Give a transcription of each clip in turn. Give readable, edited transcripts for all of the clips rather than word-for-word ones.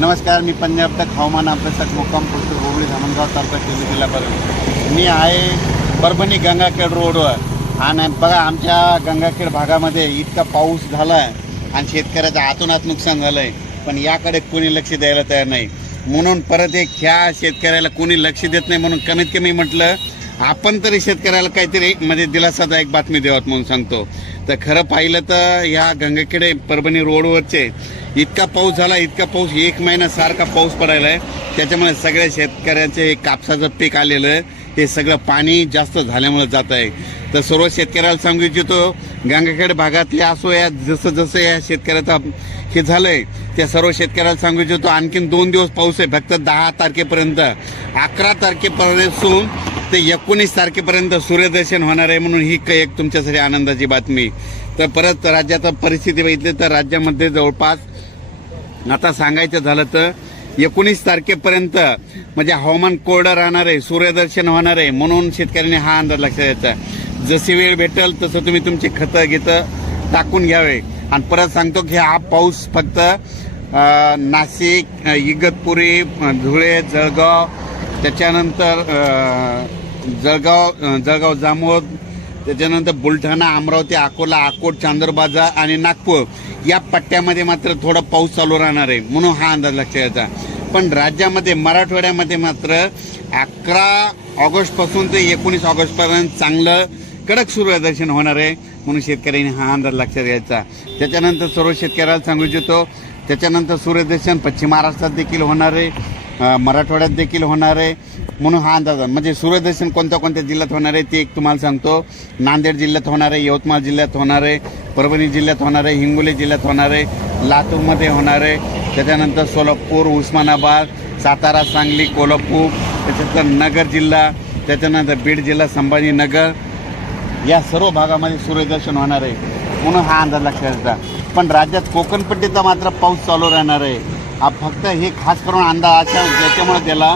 नमस्कार, मी पंजाब तक हवामान अभ्यासक मुक्काम पोस्ट गोवळी धामणगाव तालुका जिल्हा परभणी. मी आहे परभणी गंगाखेड रोडवर आणि बघा आमच्या गंगाखेड भागामध्ये इतका पाऊस झाला आहे आणि शेतकऱ्याचं आतोनात नुकसान झालं आहे, पण याकडे कोणी लक्ष द्यायला तयार नाही. म्हणून परत एक ह्या शेतकऱ्याला कोणी लक्ष देत नाही म्हणून कमीत कमी म्हटलं आपण तरी शेतकऱ्याला काहीतरी म्हणजे दिलासादायक बातमी द्यावत म्हणून सांगतो. तर खरं पाहिलं तर ह्या गंगाखेड परभणी रोडवरचे इतका पाऊस झाला, इतका पाऊस, एक महिना सारखा पाऊस पडायला आहे. त्याच्यामुळे सगळ्या शेतकऱ्यांचे कापसाचं पीक आलेलं आहे, हे सगळं पाणी जास्त झाल्यामुळे जात आहे. तर सर्व शेतकऱ्याला सांगू इच्छितो, गंगाखेड भागातले असो या जसं जसं या शेतकऱ्याचा हे झालं आहे त्या सर्व शेतकऱ्याला सांगू इच्छितो आणखीन 2 दिवस पाऊस आहे, फक्त 10 तारखेपर्यंत. 11 तारखेपासून ते 19 तारखेपर्यंत सूर्यदर्शन होणार आहे, म्हणून ही एक तुमच्यासाठी आनंदाची बातमी. तर परत राज्याचा परिस्थिती बघितली तर राज्यामध्ये जवळपास आता सांगायचं झालं तर 19 तारखेपर्यंत म्हणजे हवामान कोरडं राहणार आहे, सूर्यदर्शन होणार आहे. म्हणून शेतकऱ्यांनी हा अंदाज लक्षात द्यायचा. जशी वेळ भेटेल तसं तुम्ही तुमची खतं घेतं टाकून घ्यावे. आणि परत सांगतो की हा पाऊस फक्त नाशिक, इगतपुरी, धुळे, जळगाव, त्याच्यानंतर जळगाव जामोद, त्याच्यानंतर बुलढाणा, अमरावती, अकोला, अकोट, चांदूरबाजार आणि नागपूर या पट्ट्यामध्ये मात्र थोडा पाऊस चालू राहणार आहे, म्हणून हा अंदाज लक्षात घ्यायचा. पण राज्यामध्ये मराठवाड्यामध्ये मात्र 11 ऑगस्टपासून ते 19 ऑगस्टपर्यंत चांगलं कडक सूर्यदर्शन होणार आहे, म्हणून शेतकऱ्यांनी हा अंदाज लक्षात घ्यायचा. त्याच्यानंतर सर्व शेतकऱ्याला सांगू इच्छितो, त्याच्यानंतर सूर्यदर्शन पश्चिम महाराष्ट्रात देखील होणार आहे, मराठवाड्यात देखील होणार आहे, म्हणून हा अंदाज. म्हणजे सूर्यदर्शन कोणत्या कोणत्या जिल्ह्यात होणार आहे ते एक तुम्हाला सांगतो. नांदेड जिल्ह्यात होणार आहे, यवतमाळ जिल्ह्यात होणार आहे, परभणी जिल्ह्यात होणार आहे, हिंगोली जिल्ह्यात होणार आहे, लातूरमध्ये होणार आहे, त्याच्यानंतर सोलापूर, उस्मानाबाद, सातारा, सांगली, कोल्हापूर, त्याच्यानंतर नगर जिल्हा, त्याच्यानंतर बीड जिल्हा, संभाजीनगर या सर्व भागामध्ये सूर्यदर्शन होणार आहे, म्हणून हा अंदाज लक्षात घ्यायचा. पण राज्यात कोकणपट्टीचा मात्र पाऊस चालू राहणार आहे. फक्त हे खास करून अंदाज अशा याच्यामुळे दिला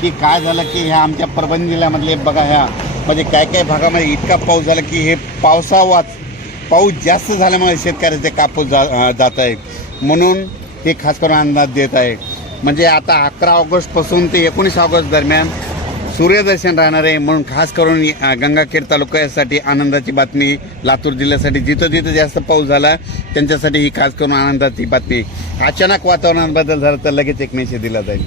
की काय झालं की ह्या आमच्या परभणी जिल्ह्यामधले बघा ह्या म्हणजे काय काय भागामध्ये इतका पाऊस झाला की हे पाऊस जास्त झाल्यामुळे शेतकऱ्याचे कापूस जात आहे, म्हणून हे खास करून अंदाज देत आहे. म्हणजे आता 11 ऑगस्टपासून ते 19 ऑगस्ट दरम्यान सूर्यदर्शन राहणार आहे, म्हणून खास करून गंगाखेड तालुक्यासाठी आनंदाची बातमी. लातूर जिल्ह्यासाठी जिथं जिथं जास्त पाऊस झाला त्यांच्यासाठी ही खास करून आनंदाची बातमी. अचानक वातावरणात बदल झाला तर लगेच एक मेसेज दिला जाईल.